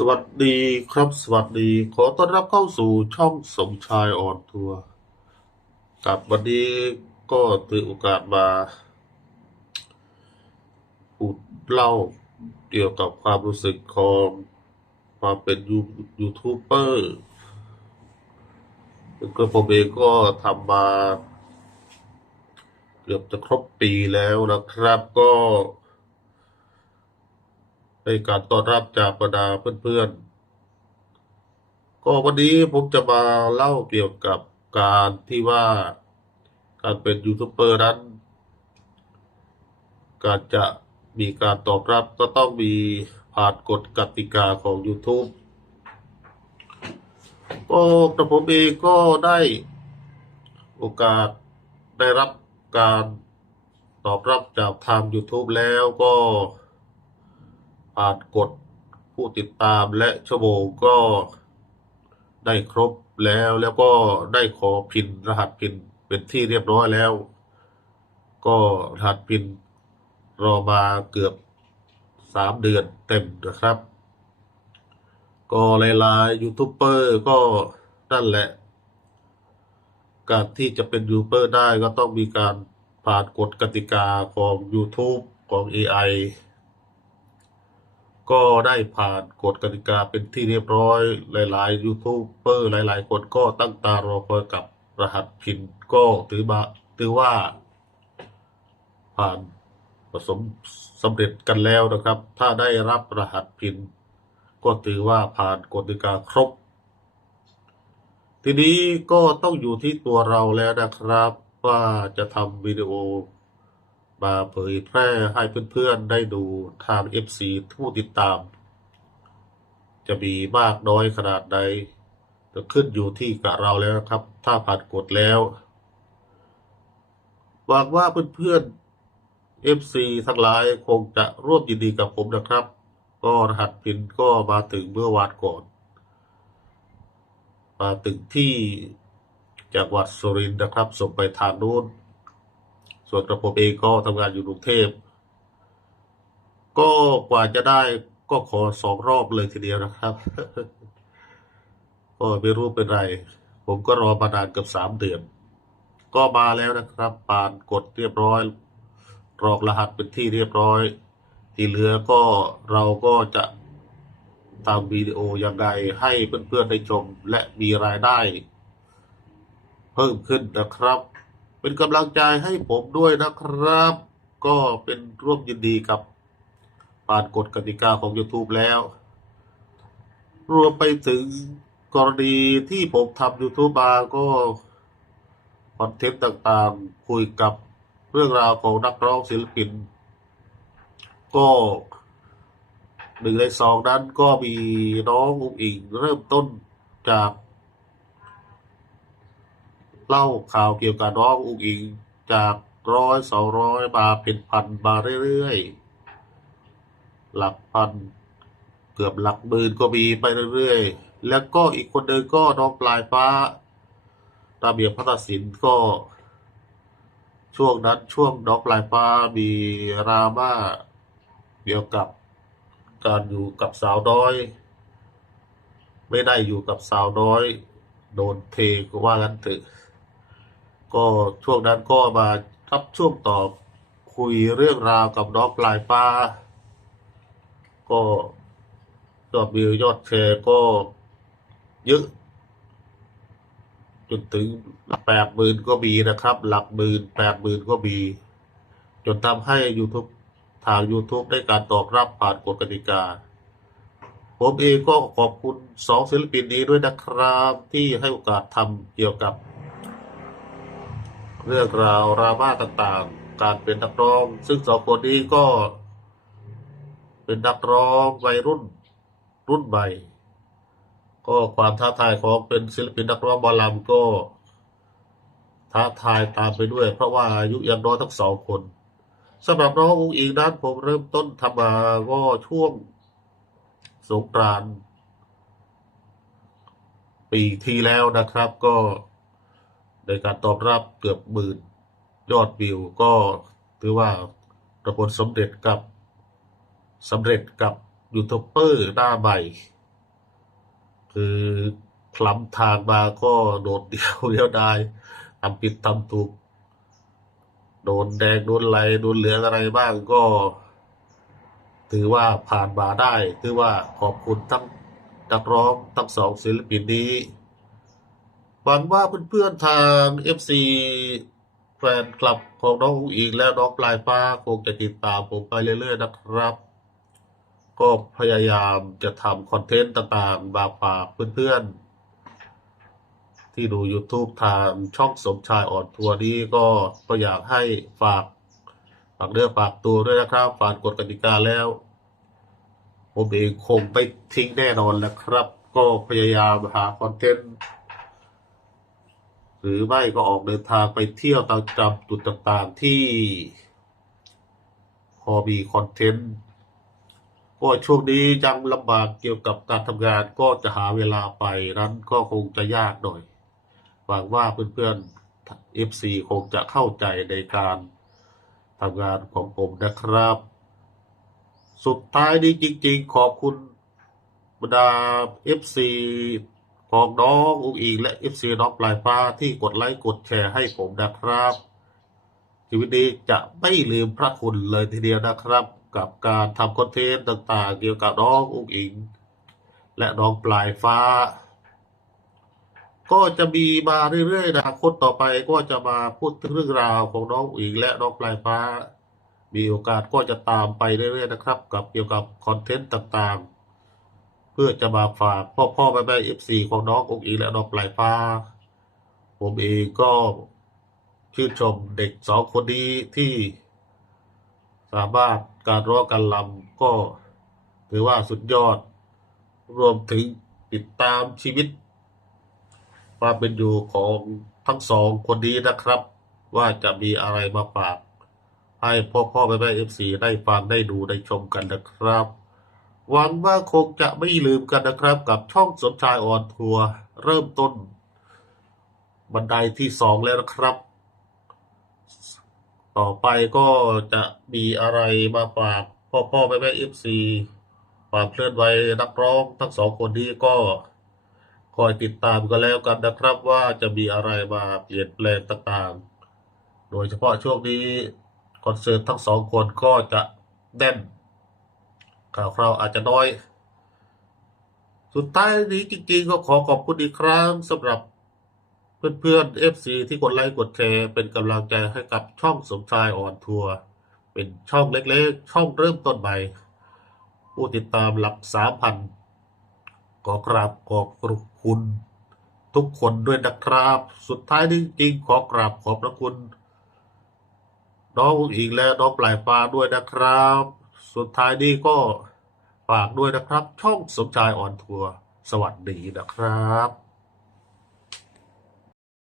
สวัสดีครับสวัสดี ขอต้อนรับเข้าสู่ช่องสมชายออนทัวร์กับวันนี้ก็ถือโอกาสมาพูดเล่าเกี่ยวกับความรู้สึกของความเป็นยูยูทูบเบอร์กระผมเองก็ทำมา เกือบจะครบปีแล้วนะครับก็ ในการต้อนรับจากบรรดาเพื่อนๆ ก็วันนี้ผมจะมาเล่าเกี่ยวกับการที่ว่าการเป็นยูทูบเบอร์นั้น การจะมีการตอบรับก็ต้องมีผ่านกฎกติกาของ YouTube ก็กระผมเองก็ได้โอกาสได้รับการตอบรับจากทาง YouTube แล้วก็ ผ่านกฎผู้ติดตามและชั่วโมงก็ได้ครบแล้วแล้วก็ได้ขอพินรหัสพินเป็นที่เรียบร้อยแล้ว ก็รหัสพินรอมาเกือบสามเดือนเต็มนะครับ ก็หลายๆยูทูบเบอร์ก็นั่นแหละ การที่จะเป็นยูทูบเบอร์ได้ก็ต้องมีการผ่านกฎกติกาของ YouTube ของ AI ก็ได้ผ่านกฎกติกาเป็นที่เรียบร้อย หลาย ๆ ยูทูบเบอร์หลาย ๆ คนก็ตั้งตารอคอยกับรหัสพินก็ถือมาถือว่า ผ่านผสมสำเร็จกันแล้วนะครับ ถ้าได้รับรหัสพิน ก็ถือว่าผ่านกฎกติกาครบ ทีนี้ก็ต้องอยู่ที่ตัวเราแล้วนะครับ ว่าจะทำวิดีโอ มาเผยแพร่ให้เพื่อนๆได้ดูทาง FC ผู้ติดตาม จะมีมากน้อยขนาดใดจะขึ้นอยู่ที่กับเราแล้วนะครับ ถ้าผ่านกฎแล้วหวังว่าเพื่อนๆ FC ทั้งหลายคงจะร่วมยินดีกับผมนะครับ ก็รหัสพินก็มาถึงเมื่อวานก่อน มาถึงที่จังหวัดสุรินทร์นะครับ ส่งไปทางนู้น ส่วนกระผมเองก็ทำงานอยู่กรุงเทพ ก็กว่าจะได้ก็ขอสองรอบเลยทีเดียวนะครับ ก็ไม่รู้เป็นไร ผมก็รอมานานเกือบสามเดือน ก็มาแล้วนะครับผ่านกดเรียบร้อยกรอกรหัสเป็นที่เรียบร้อย ที่เหลือก็เราก็จะทำวิดีโอยังไงให้เพื่อนๆได้ชมและมีรายได้ เพิ่มขึ้นนะครับ เป็นกำลังใจให้ผมด้วยนะครับ ก็เป็นร่วมยินดีกับ ผ่านกฎกติกาของ YouTube แล้ว รวมไปถึงกรณีที่ผมทำ YouTube มาก็คอนเทนต์ต่างๆ คุยกับเรื่องราวของนักร้องศิลปิน ก็หนึ่งในสองนั้นก็มีน้องอุ้งอิงเริ่มต้นจาก เล่าข่าวเกี่ยวกับน้องอุ้งอิงจากร้อยสองร้อยมาเป็นพันมาเรื่อยๆ หลักพัน เกือบหลักหมื่นก็มีไปเรื่อยๆ แล้วก็อีกคนหนึ่งก็น้องปลายฟ้าตาเบียบพัฒศิลป์ก็ ช่วงนั้นช่วงน้องปลายฟ้ามีราม่าเกี่ยวกับการอยู่กับสาวน้อย ไม่ได้อยู่กับสาวน้อย โดนเทก็ว่างั้นเถอะ ก็ช่วงนั้นก็มารับช่วงต่อคุยเรื่องราวกับน้องปลายฟ้า ก็ยอดวิวยอดแชร์ก็เยอะจนถึงแปดหมื่นก็มีนะครับ หลักหมื่นแปดหมื่นก็มี จนทำให้ YouTube ทาง YouTube ได้การตอบรับผ่านกฎกติกา ผมเองก็ขอบคุณสองศิลปินนี้ด้วยนะครับ ที่ให้โอกาสทำเกี่ยวกับ เรื่องราวราม่าต่างๆ การเป็นนักร้อง ซึ่งสองคนนี้ก็ เป็นนักร้องวัยรุ่นรุ่นใหม่ ก็ความท้าทายของเป็นศิลปินนักร้องหมอลำก็ ท้าทายตามไปด้วย เพราะว่าอายุยังน้อยทั้งสองคนสำหรับน้องอุ้งอิงนั้นผมเริ่มต้นทำมาก็ช่วงสงกรานต์ปีที่แล้วนะครับก็ ในการตอบรับเกือบหมื่นยอดวิว ก็ถือว่าประผลสำเร็จกับสำเร็จกับยูทูบเบอร์หน้าใหม่ คือคลำทางมาก็โดดเดี่ยวเดียวดายทำผิดทำถูก โดนแดง โดนไหลโดนเหลืองอะไรบ้างก็ ถือว่าผ่านมาได้ ถือว่าขอบคุณทั้งนักร้องทั้งสองศิลปินนี้ หวังว่าเพื่อนๆทาง FC แฟนคลับของน้องอุ๋งอิงและน้องปลายฟ้าคงจะติดตามผมไปเรื่อยๆนะครับ ก็พยายามจะทำคอนเทนต์ต่างๆมาฝากเพื่อนๆ ที่ดู YouTube ทางช่องสมชายอ่อนทัวร์นี้ก็ก็อยากให้ฝากฝากเนื้อฝากตัวด้วยนะครับฝากกฎกติกาแล้ว ผมเองคงไม่ทิ้งแน่นอนนะครับ ก็พยายามหาคอนเทนต์ หรือไม่ก็ออกเดินทางไปเที่ยวตามจำจุดต่างๆที่พอมีคอนเทนต์ก็ช่วงนี้ยังลำบากเกี่ยวกับการทำงานก็จะหาเวลาไปนั้นก็คงจะยากหน่อยหวังว่าเพื่อนๆ FC คงจะเข้าใจในการทำงานของผมนะครับ สุดท้ายนี้จริงๆ ขอบคุณบรรดา FC ของน้องอุ๋งอิงและ FC น้องปลายฟ้าที่กดไลค์กดแชร์ให้ผมนะครับชีวิตนี้จะไม่ลืมพระคุณเลยทีเดียวนะครับ กับการทำคอนเทนต์ต่างๆ เกี่ยวกับน้องอุ๋งอิง และน้องปลายฟ้า ก็จะมีมาเรื่อยๆนะคนต่อไปก็จะมาพูดถึงเรื่องราวของน้องอุ๋งอิง และน้องปลายฟ้า มีโอกาสก็จะตามไปเรื่อยๆนะครับ กับเกี่ยวกับคอนเทนต์ต่างๆ พื่อจะมาฝากพ่อพ่อแม่แม่เอฟซีของน้ององอิงและน้องปลายฟ้า ผมเองก็ชื่นชมเด็กสองคนนี้ที่ สามารถการร้องการลำก็ถือว่าสุดยอด รวมถึงติดตามชีวิตความเป็นอยู่ของทั้งสองคนนี้นะครับ ว่าจะมีอะไรมาฝาก ให้พ่อพ่อแม่แม่เอฟซีได้ฟังได้ดูได้ชมกันนะครับ หวังว่าคงจะไม่ลืมกันนะครับ กับช่องสมชายออนทัวร์เริ่มต้น บันไดที่สองแล้วนะครับ ต่อไปก็จะมีอะไรมาฝากพ่อพ่อแม่แม่เอฟซีความเคลื่อนไหวนักร้องทั้งสองคนนี้ก็คอยติดตามกันแล้วกันนะครับว่าจะมีอะไรมาเปลี่ยนแปลงต่างๆ โดยเฉพาะช่วงนี้คอนเสิร์ตทั้งสองคนก็จะแน่น คราวอาจจะน้อย สุดท้ายนี้จริงๆ ก็ขอขอบคุณอีกครั้งสำหรับเพื่อนๆ FC ที่กดไลค์กดแชร์เป็นกำลังใจให้กับช่องสมชายออนทัวร์เป็นช่องเล็กๆ ช่องเริ่มต้นใหม่ ผู้ติดตามหลักสามพันขอกราบขอบพระคุณทุกคนด้วยนะครับ สุดท้ายนี้จริงขอกราบขอบพระคุณ น้องอุ๋งอิงและน้องปลายฟ้าด้วยนะครับ สุดท้ายนี้ก็ ฝากด้วยนะครับ ช่องสมชายออนทัวร์สวัสดีนะครับ